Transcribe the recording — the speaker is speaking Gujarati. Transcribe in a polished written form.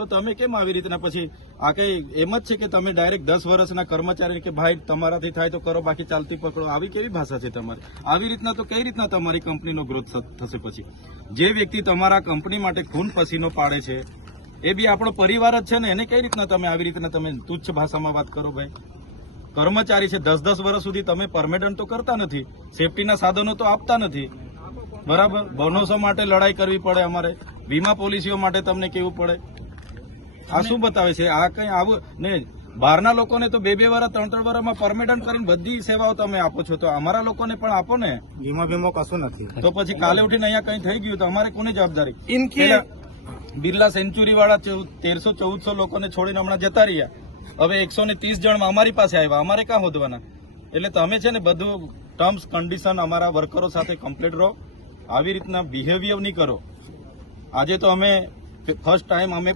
તો તમે કેમ આવી રીતના પછી આ કઈ એમ જ છે કે તમે ડાયરેક્ટ 10 વર્ષના કર્મચારી કે ભાઈ તમારાથી થાય તો કરો બાકી ચાલતી પકડો, આવી કેવી ભાષા છે તમારી? આવી રીતના તો કઈ રીતના તમારી કંપનીનો ગ્રોથ થશે? પછી જે વ્યક્તિ તમારા કંપની માટે ખૂન પસીનો પાડે છે એ બી આપણો પરિવાર જ છે ને, એને કઈ રીતના તમે આવી રીતના તમે તુચ્છ ભાષામાં વાત કરો? ભાઈ કર્મચારી છે, 10-10 વર્ષ સુધી તમે પરમેનન્ટ તો કરતા નથી, સેફટીના સાધનો તો આપતા નથી, બરાબર? બોનસો માટે લડાઈ કરવી પડે, અમારે વીમા પોલિસીઓ માટે તમને કેવું પડે. આ શું બતાવે છે? આ કઈ આવું ને બહારના લોકોને તો 2-2 વર્ષ 3-3 વર્ષમાં પરમેનન્ટ કરીને બધી સેવાઓ તમે આપો છો, તો અમારા લોકોને પણ આપો ને. વીમો કશું નથી. તો પછી કાલે ઉઠીને અહીંયા કઈ થઈ ગયું તો અમારે કોની જવાબદારી? પેલા બિરલા સેન્ચુરી વાળા 1300-1400 લોકોને છોડીને હમણાં જતા રહ્યા, હવે 130 જણ અમારી પાસે આવ્યા, અમારે ક્યાં હોદવાના? એટલે તમે છે ને બધું ટર્મ્સ કન્ડિશન અમારા વર્કરો સાથે કમ્પ્લીટ રહો, આવી રીતના બિહેવિયર નહીં કરો. આજે તો અમે ફર્સ્ટ ટાઈમ અમે